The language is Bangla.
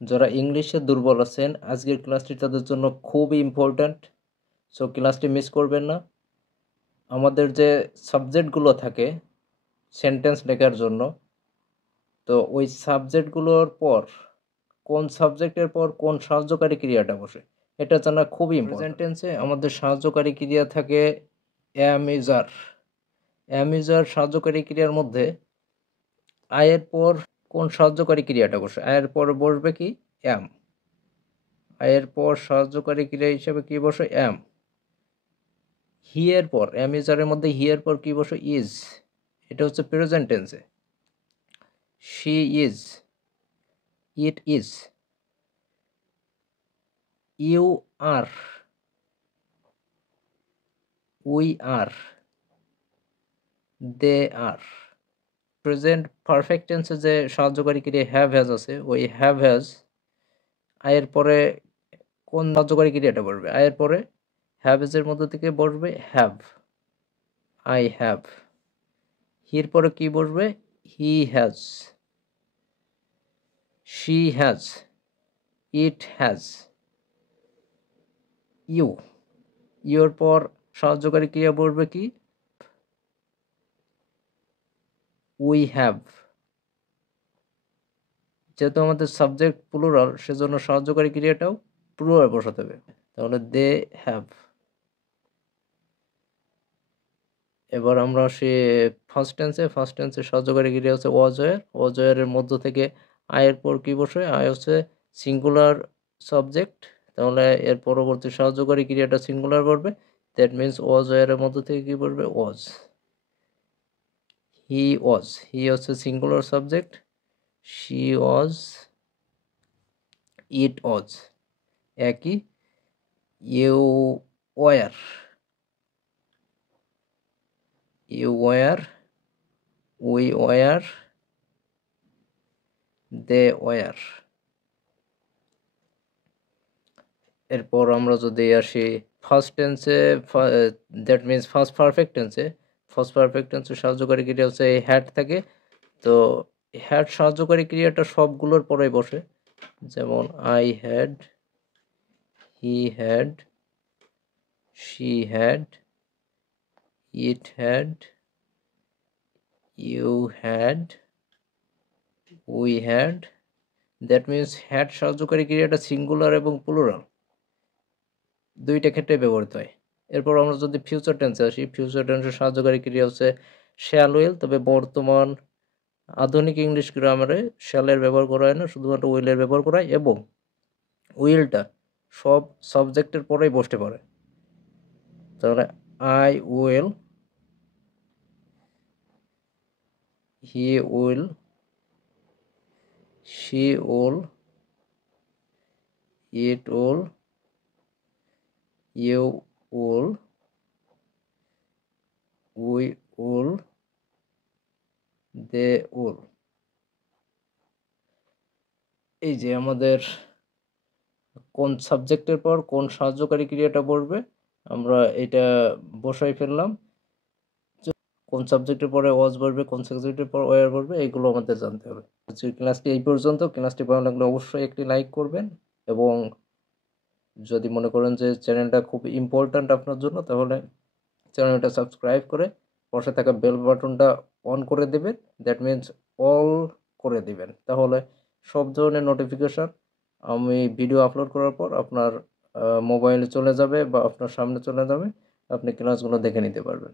যারা ইংলিশে দুর্বল আছেন আজকের ক্লাসটি তাদের জন্য খুবই ইম্পর্ট্যান্ট। সো ক্লাসটি মিস করবেন না। আমাদের যে সাবজেক্টগুলো থাকে সেন্টেন্স লেখার জন্য, তো ওই সাবজেক্টগুলোর পর কোন সাবজেক্টের পর কোন সাহায্যকারী ক্রিয়াটা বসে এটা জানা খুবই ইম্পর্ট্যান্ট। প্রেজেন্ট টেন্সে আমাদের সাহায্যকারী ক্রিয়া থাকে am is R. Am is আর সাহায্যকারী ক্রিয়ার মধ্যে আয়ের পর কোন সাহায্যকারী ক্রিয়াটা বসে? আয়ের পর বসবে কি? অ্যাম। আয়ের পর সাহায্যকারী ক্রিয়া হিসেবে কি বসে? অ্যাম। হি এর পর অ্যাম ইজ আর এর মধ্যে হি এর পর কি বসে? ইজ। এটা হচ্ছে প্রেজেন্ট টেন্সে। She is, it is, you are, we are, they are. Present perfect টেন্সে যে সাহায্যকারী ক্রিয়া হ্যাভ হ্যাজ আছে, ওই হ্যাভ হ্যাজ আয়ের পরে কোন সাহায্যকারী ক্রিয়াটা বসবে? আয়ের পরে হ্যাভ এর মধ্যে থেকে বসবে হ্যাভ, আই হ্যাভ। হির পরে কি বসবে? He has, she has, it has, you. ইউর পর সাহায্যকারী ক্রিয়া বসবে কি? We have. যেহেতু আমাদের সাবজেক্ট প্লুরাল সেজন্য সাহায্যকারী ক্রিয়াটাও প্লুরাল বসাতে হবে। তাহলে দে হ্যাভ। এবার আমরা আসি ফার্স্ট টেন্সে। ফার্স্ট টেন্সের সাহায্যকারী ক্রিয়া হচ্ছে ওয়াজ ওয়্যার। ওয়াজ ওয়্যারের মধ্য থেকে আয়ের পর কি বসে? আয় হচ্ছে সিঙ্গুলার সাবজেক্ট, তাহলে এর পরবর্তী সাহায্যকারী ক্রিয়াটা সিঙ্গুলার বসবে। দ্যাট মিনস ওয়াজ ওয়্যারের মধ্য থেকে কি বসবে? ওয়াজ। হি ওয়াজ, হি হচ্ছে singular subject, she was, it was. একই। You were, you were, we were, they were. এরপর আমরা যদি আসি ফার্স্ট টেন্সে, দ্যাট মিনস ফার্স্ট পারফেক্ট টেন্সে। ফার্স্ট পারফেক্ট টেন্সের সাহায্যকারী ক্রিয়া হচ্ছে হ্যাড থাকে। তো হ্যাড সাহায্যকারী ক্রিয়াটা সবগুলোর পরেই বসে, যেমন I had, he had, she had, it had, you had, we had. That means had সাহায্যকারী ক্রিয়াটা সিঙ্গুলার এবং প্লুরাল দুইটা ক্ষেত্রে ব্যবহৃত হয়। এরপর আমরা যদি ফিউচার টেন্সে আসি, ফিউচার টেন্সের সাহায্যকারী ক্রিয়া হচ্ছে শ্যাল উইল। তবে বর্তমান আধুনিক ইংলিশ গ্রামারে শ্যালের ব্যবহার করা হয় না, শুধুমাত্র উইলের ব্যবহার করা হয়, এবং উইলটা সব সাবজেক্টের পরেই বসতে পারে। তাহলে I will, he will, she will, it will, you will, we will, they will. এই যে আমাদের কোন সাবজেক্টের পর কোন সাহায্যকারী ক্রিয়াটা বসবে আমরা এটা বসাই ফেললাম। কোন সাবজেক্টের পরে ওয়াজ বসবে, কোন সাবজেক্টের পর ওয়্যার বসবে, এগুলো আমাদের জানতে হবে। ক্লাসটি এই পর্যন্ত। ক্লাসটি ভালো লাগলে অবশ্যই একটি লাইক করবেন, এবং যদি মনে করেন যে চ্যানেলটা খুব ইম্পর্ট্যান্ট আপনার জন্য, তাহলে চ্যানেলটা সাবস্ক্রাইব করে পাশে থাকা বেল বাটনটা অন করে দেবেন। দ্যাট মিনস অল করে দিবেন, তাহলে সব ধরনের নোটিফিকেশান আমি ভিডিও আপলোড করার পর আপনার মোবাইলে চলে যাবে বা আপনার সামনে চলে যাবে, আপনি ক্লাসগুলো দেখে নিতে পারবেন।